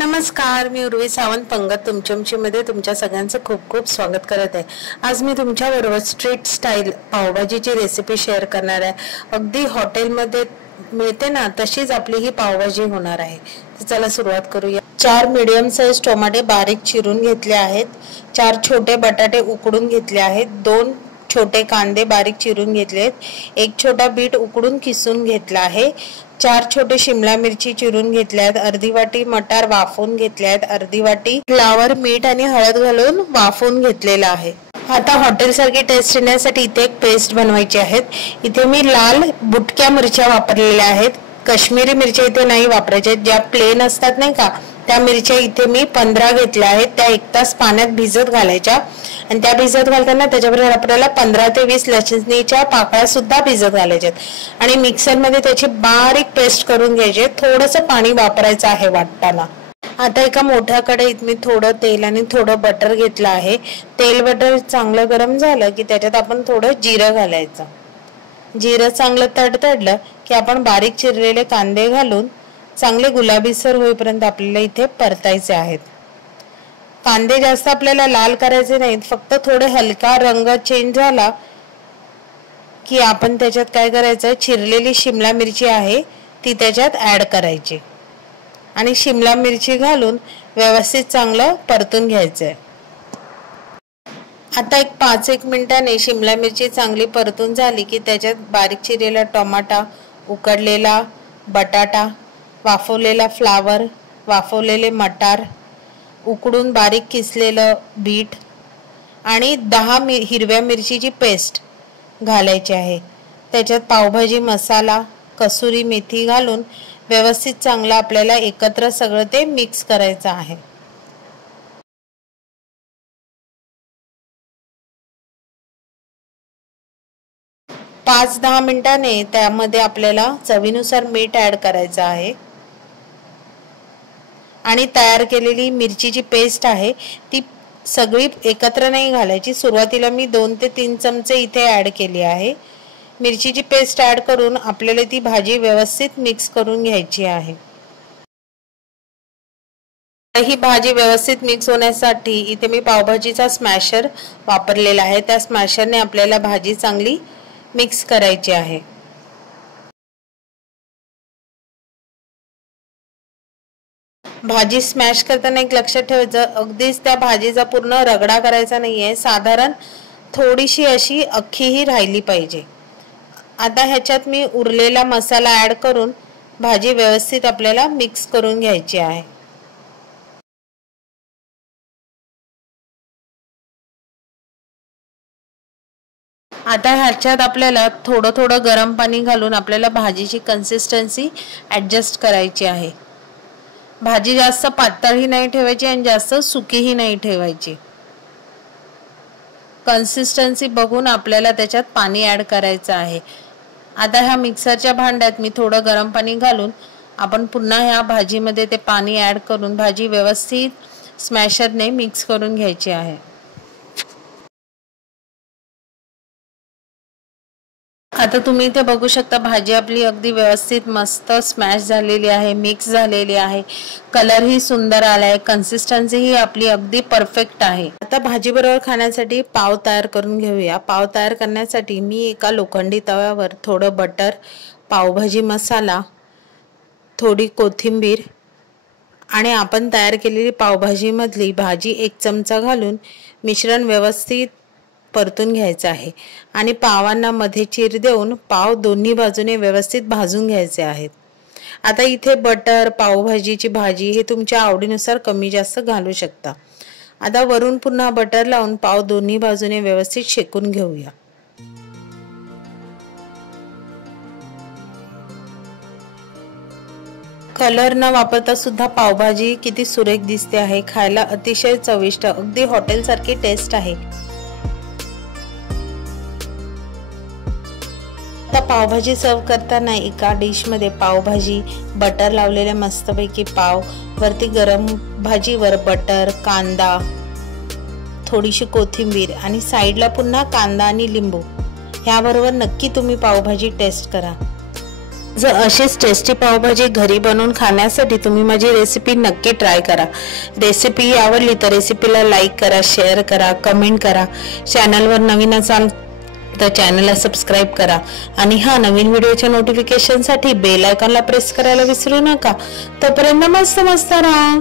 नमस्कार, मी उर्वी सावंत पंगत तुमच्यामध्ये तुमच्या सगळ्यांचं खूप खूप स्वागत करत आहे। आज मी तुमच्याबरोबर स्ट्रीट स्टाईल पावभाजीची रेसिपी शेअर करणार आहे। अगदी हॉटेलमध्ये मिळते ना तशीच आपली ही पावभाजी होणार आहे। तर चला सुरुवात करूया। 4 मीडियम साइज टोमॅटो बारीक चिरून घेतले आहेत, 4 छोटे बटाटे उकडून घेतले आहेत, 2 छोटे कांदे बारीक चिरून घेतले आहेत, 1 छोटा बीट उकडून किसून घेतला आहे, 4 छोटे शिमला मिरची चिरून घेतल्या आहेत, अर्धी वाटी मटार वाफवून घेतले आहेत, अर्धी वाटी फ्लावर मीठ आणि हळद घालून वाफवून घेतलेला आहे। आता हॉटेल सारखी टेस्ट येण्यासाठी इथे एक पेस्ट बनवायची आहे। इथे मी लाल बुटक्या मिरच्या वापरलेल्या आहेत, काश्मीरी मिरच्या इथे नाही वापरायच्या, ज्या प्लेन असतात नाही का त्या मिरच्या इथे मी 15 घेतल्या आहेत। त्या 1 तास पाण्यात भिजत घालायच्या आणि त्या भिजत घालताना त्याच्याबरोबर आपल्याला 15 ते 20 लसणीच्या पाकळ्या सुद्धा भिजत घालायच्यात आणि मिक्सर मध्ये त्याची बारीक पेस्ट करून घ्यायची। थोडंसं पाणी वापरायचं आहे वाटताना। आता एका मोठ्या कढईत मी थोडं तेल आणि थोडं बटर घेतलं आहे। तेल बटर चांगलं गरम झालं की त्याच्यात आपण थोडं जिरं घालायचं। जिरं चांगलं तडतडलं की आपण बारीक चिरलेले कांदे घालून चांगले गुलाबीसर होईपर्यंत आपल्याला इथे परतायचे आहेत। कांदे जास्त आपल्याला लाल करायचे नाहीत, फक्त थोडे हलका रंग चेंज झाला की आपण त्याच्यात काय करायचं, चिरलेली शिमला मिरची आहे ती त्याच्यात ऍड करायची आणि शिमला मिरची घालून व्यवस्थित चांगलं परतून घ्यायचंय। आता एक 5-1 मिनिटांनी शिमला मिरची चांगली परतून झाली की त्याच्यात बारीक चिरलेला टोमॅटो, उकडलेला बटाटा, वाफवलेला फ्लावर, वाफवलेले मटार, उकडून बारीक किसलेलं बीट आणि 10 हिरव्या मिरचीची पेस्ट घालायची आहे। त्याच्यात पावभाजी मसाला, कसुरी मेथी घालून व्यवस्थित चांगलं आपल्याला एकत्र सगळं ते मिक्स करायचं आहे। पाच 10 मिनिटांनी त्यामध्ये आपल्याला चवीनुसार मीठ ऍड करायचं आहे आणि तयार केलेली मिरचीची पेस्ट आहे ती सगळी एकत्र नाही घालायची। सुरुवातीला मी 2 ते 3 चमचे इथे ऍड केली आहे। मिरचीची पेस्ट ऍड करून आपल्याला ती भाजी व्यवस्थित मिक्स करून घ्यायची आहे। ही भाजी व्यवस्थित मिक्स होण्यासाठी इथे मी पावभाजीचा स्मॅशर वापरलेला आहे। त्या स्मॅशरने आपल्याला भाजी चांगली मिक्स करायची आहे। भाजी स्मॅश करताना एक लक्षात ठेवायचं, अगदीच त्या भाजीचा पूर्ण रगडा करायचा नाहीये, साधारण थोडीशी अशी अख्खीही राहिली पाहिजे। आता ह्याच्यात मी उरलेला मसाला ऍड करून भाजी व्यवस्थित आपल्याला मिक्स करून घ्यायची आहे। आता ह्याच्यात आपल्याला थोडं थोडं गरम पाणी घालून आपल्याला भाजीची कन्सिस्टन्सी ऍडजस्ट करायची आहे। भाजी जास्त पातळही नाही ठेवायची आणि जास्त सुकीही नाही ठेवायची। कन्सिस्टन्सी बघून आपल्याला त्याच्यात पाणी ऍड करायचं आहे। आता ह्या मिक्सरच्या भांड्यात मी थोडं गरम पाणी घालून आपण पुन्हा ह्या भाजीमध्ये ते पाणी ऍड करून भाजी व्यवस्थित स्मॅशरने मिक्स करून घ्यायची आहे। आता तुम्ही इथे बघू शकता भाजी आपली अगदी व्यवस्थित मस्त स्मॅश झालेली आहे, मिक्स झालेली आहे, कलर ही सुंदर आलाय, कन्सिस्टन्सी ही आपली अगदी परफेक्ट आहे। आता भाजी बरोबर खाण्यासाठी पाव तयार करून घेऊया। पाव तयार करण्यासाठी मी एका लोखंडी तव्यावर थोडं बटर, पावभाजी मसाला, थोडी कोथिंबीर आणि आपण तयार केलेली पावभाजी मधली भाजी 1 चमचा घालून मिश्रण व्यवस्थित परतून घ्यायचं आहे आणि पावांना मध्ये चीर देऊन पाव दोन्ही बाजूने व्यवस्थित भाजून घ्यायचे आहेत। आता इथे बटर, पावभाजीची भाजी हे तुमच्या आवडीनुसार कमी जास्त घालू शकता। आता वरून पुन्हा बटर लावून पाव दोन्ही बाजूने व्यवस्थित शेकून घेऊया। कलर न वापरता सुद्धा पावभाजी किती सुरेख दिसते आहे, खायला अतिशय चविष्ट, अगदी हॉटेल सारखी टेस्ट आहे। आता पावभाजी सर्व करताना एका डिश मध्ये पावभाजी, बटर लावलेले मस्तपैकी पाव, वरती गरम भाजीवर बटर, कांदा, थोडीशी कोथिंबीर आणि साईडला पुन्हा कांदा आणि लिंबू, ह्याबरोबर नक्की तुम्ही पावभाजी टेस्ट करा। जर अशीच टेस्टी पावभाजी घरी बनवून खाण्यासाठी तुम्ही माझी रेसिपी नक्की ट्राय करा। रेसिपी आवडली तर रेसिपीला लाईक करा, शेअर करा, कमेंट करा। चॅनलवर नवीन असाल तर चॅनलला सबस्क्राइब करा आणि हा नवीन व्हिडिओच्या नोटिफिकेशनसाठी बेल आयकॉनला प्रेस करायला विसरू नका। तोपर्यंत मस्त मस्त राहा।